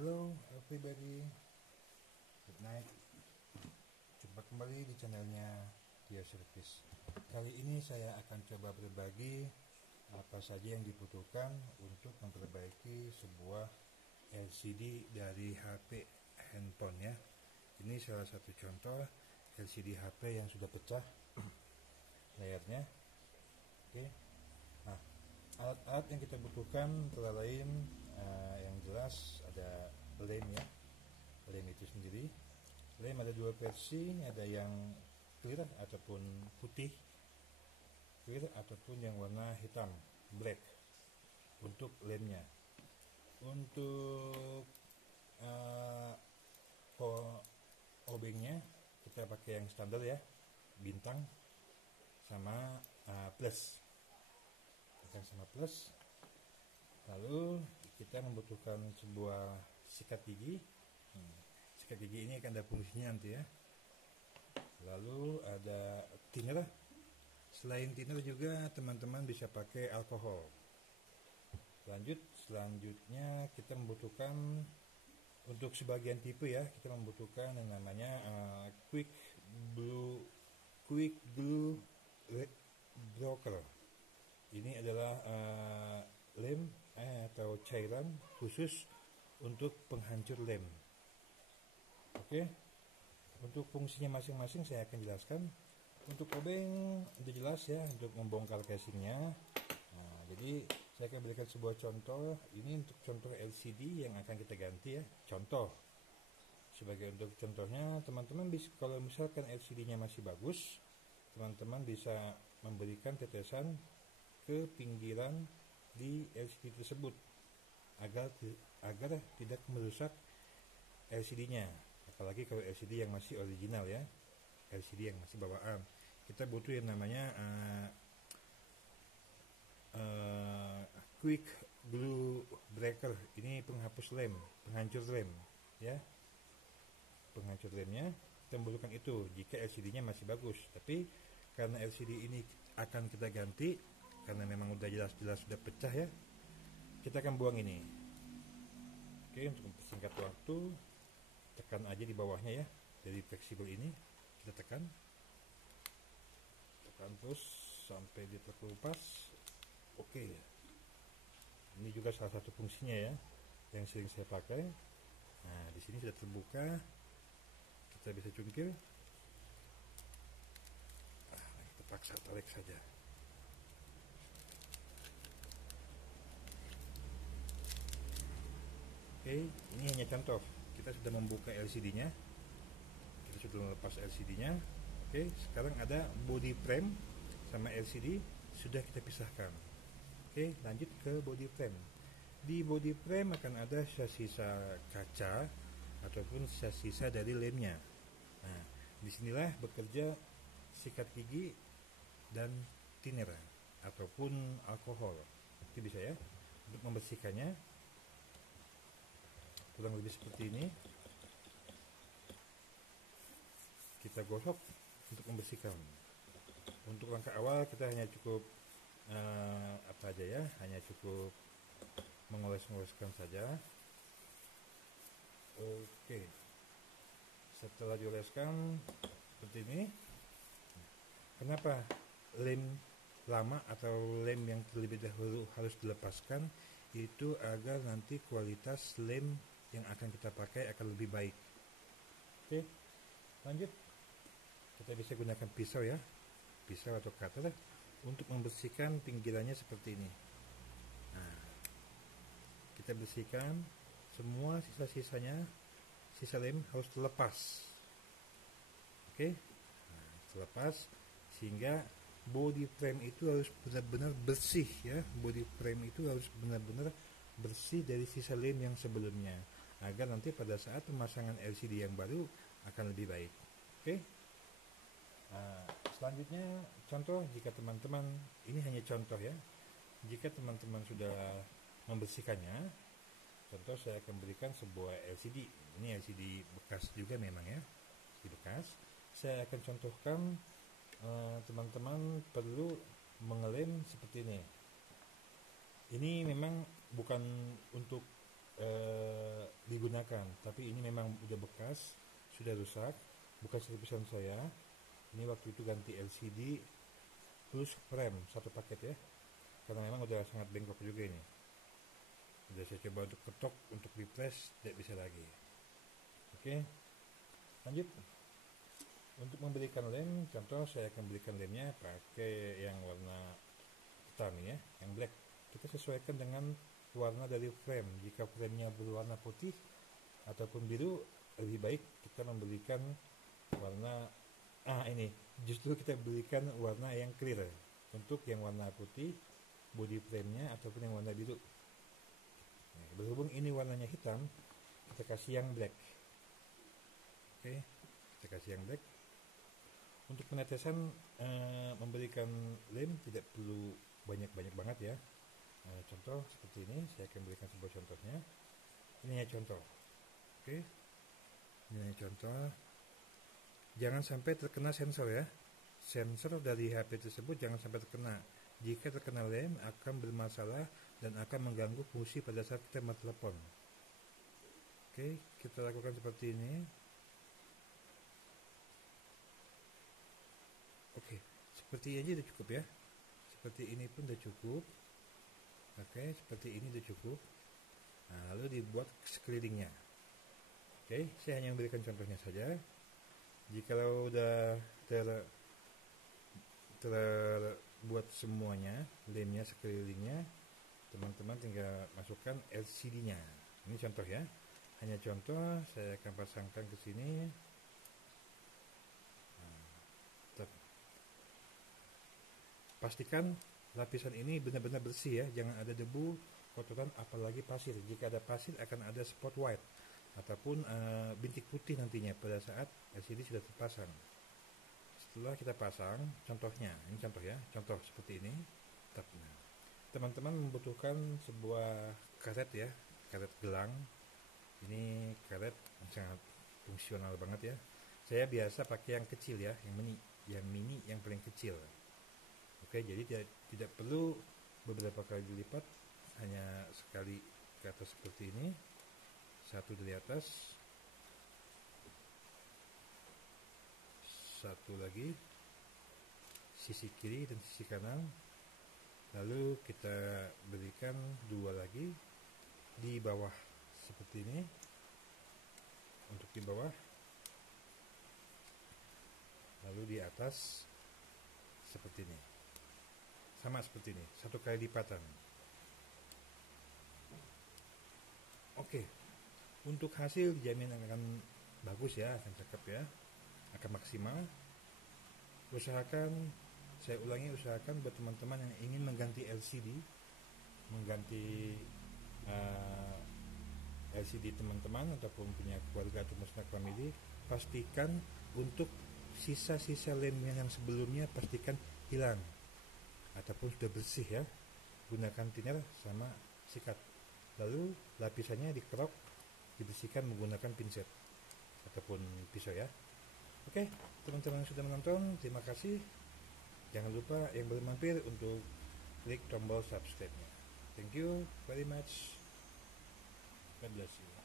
Hello everybody, good night. Jumpa kembali di channelnya Dia Service. Kali ini saya akan coba berbagi apa saja yang dibutuhkan untuk memperbaiki sebuah LCD dari HP handphone ya. Ini salah satu contoh LCD HP yang sudah pecah layarnya. Oke. Nah, alat-alat yang kita butuhkan antara lain yang jelas ada lem ya. Lem itu sendiri. Lem ada dua versi, ada yang clear ataupun putih, clear ataupun yang warna hitam, black untuk lemnya. Untuk obengnya kita pakai yang standar ya, bintang sama plus, bintang sama plus. Lalu kita membutuhkan sebuah sikat gigi. Sikat gigi ini akan ada fungsinya nanti ya. Lalu ada thinner. Selain thinner juga teman-teman bisa pakai alkohol. Selanjutnya kita membutuhkan untuk sebagian tipe ya, kita membutuhkan yang namanya quick glue broker. Ini adalah lem atau cairan khusus untuk penghancur lem. Oke. Untuk fungsinya masing-masing saya akan jelaskan. Untuk obeng udah jelas ya, untuk membongkar casingnya. Nah, jadi saya akan berikan sebuah contoh. Ini untuk contoh LCD yang akan kita ganti ya. Contoh. Sebagai untuk contohnya, teman-teman bisa, kalau misalkan LCD-nya masih bagus, teman-teman bisa memberikan tetesan ke pinggiran di LCD tersebut agar tidak merusak LCD-nya. Apalagi kalau LCD yang masih original ya, LCD yang masih bawaan, kita butuh yang namanya quick glue breaker. Ini penghapus lem, penghancur lem ya, penghancur lemnya. Kita membutuhkan itu jika LCD-nya masih bagus. Tapi karena LCD ini akan kita ganti, karena memang udah jelas-jelas sudah pecah ya, kita akan buang ini. Oke, untuk mempersingkat waktu, tekan aja di bawahnya ya, dari fleksibel ini kita tekan terus sampai dia terkelupas. Oke, ini juga salah satu fungsinya ya, yang sering saya pakai. Nah, di sini sudah terbuka, kita bisa cungkil. Kita paksa tarik saja. Oke, ini hanya contoh. Kita sudah membuka LCD-nya, kita sudah melepas LCD-nya. Oke, sekarang ada body frame sama LCD sudah kita pisahkan. Oke, lanjut ke body frame. Di body frame akan ada sisa-sisa kaca ataupun sisa-sisa dari lemnya. Nah, disinilah bekerja sikat gigi dan thinner ataupun alkohol. Itu bisa ya, untuk membersihkannya. Kurang lebih seperti ini. Kita gosok untuk membersihkan. Untuk langkah awal kita hanya cukup apa aja ya, hanya cukup mengoles-ngoleskan saja. Oke, setelah dioleskan seperti ini. Kenapa lem lama atau lem yang terlebih dahulu harus dilepaskan? Itu agar nanti kualitas lem yang akan kita pakai akan lebih baik. Oke, lanjut. Kita bisa gunakan pisau ya, pisau atau cutter untuk membersihkan pinggirannya seperti ini. Nah, kita bersihkan semua sisa-sisanya, sisa lem harus terlepas. Oke, nah, terlepas sehingga body frame itu harus benar-benar bersih ya. Body frame itu harus benar-benar bersih dari sisa lem yang sebelumnya, agar nanti pada saat pemasangan LCD yang baru akan lebih baik. Oke. Nah, selanjutnya contoh, jika teman-teman, ini hanya contoh ya, jika teman-teman sudah membersihkannya, contoh saya akan berikan sebuah LCD. Ini LCD bekas juga memang ya, di bekas. Saya akan contohkan, teman-teman perlu mengelem seperti ini. Ini memang bukan untuk digunakan, tapi ini memang udah bekas, sudah rusak, bukan servisan saya. Ini waktu itu ganti LCD plus frame satu paket ya, karena memang udah sangat bengkok juga ini. Udah saya coba untuk ketok, untuk replace, tidak bisa lagi. Oke, lanjut. Untuk membelikan lem, contoh saya akan belikan lemnya pakai yang warna hitam ya, yang black. Kita sesuaikan dengan warna dari frame. Jika framenya berwarna putih ataupun biru, lebih baik kita membelikan warna ini. Justru kita belikan warna yang clear. Untuk yang warna putih, body framenya ataupun yang warna biru. Nah, berhubung ini warnanya hitam, kita kasih yang black. Oke, kita kasih yang black. Untuk penetesan memberikan lem tidak perlu banyak-banyak banget ya. Contoh seperti ini, saya akan berikan sebuah contohnya. Ini hanya contoh. Oke, ini hanya contoh. Jangan sampai terkena sensor ya. Sensor dari HP tersebut jangan sampai terkena. Jika terkena lem akan bermasalah dan akan mengganggu fungsi pada saat kita bertelepon. Oke, kita lakukan seperti ini. Oke, seperti ini sudah cukup ya. Seperti ini pun sudah cukup. Oke, seperti ini sudah cukup. Nah, lalu dibuat sekelilingnya. Oke, saya hanya memberikan contohnya saja. Jikalau sudah terbuat semuanya, lemnya sekelilingnya, teman-teman tinggal masukkan LCD-nya. Ini contoh ya. Hanya contoh, saya akan pasangkan ke sini. Pastikan lapisan ini benar-benar bersih ya, jangan ada debu, kotoran, apalagi pasir. Jika ada pasir akan ada spot white ataupun bintik putih nantinya pada saat LCD sudah terpasang. Setelah kita pasang, contohnya, ini contoh ya, contoh seperti ini. Nah, teman-teman membutuhkan sebuah karet ya, karet gelang. Ini karet yang sangat fungsional banget ya. Saya biasa pakai yang kecil ya, yang mini yang paling kecil. Oke, jadi tidak perlu beberapa kali dilipat, hanya sekali ke atas seperti ini. Satu dari atas, satu lagi sisi kiri dan sisi kanan. Lalu kita berikan dua lagi di bawah seperti ini. Untuk di bawah, lalu di atas seperti ini. Sama seperti ini, satu kali lipatan. Oke, untuk hasil dijamin akan bagus ya, akan cakep ya, akan maksimal. Usahakan, saya ulangi, usahakan buat teman-teman yang ingin mengganti LCD, mengganti LCD teman-teman ataupun punya keluarga atau musnah family, pastikan untuk sisa-sisa lem yang sebelumnya pastikan hilang ataupun sudah bersih ya. Gunakan thinner sama sikat. Lalu lapisannya dikerok, dibersihkan menggunakan pinset ataupun pisau ya. Oke, teman-teman yang sudah menonton, terima kasih. Jangan lupa yang belum mampir untuk klik tombol subscribe-nya. Thank you very much. God bless you.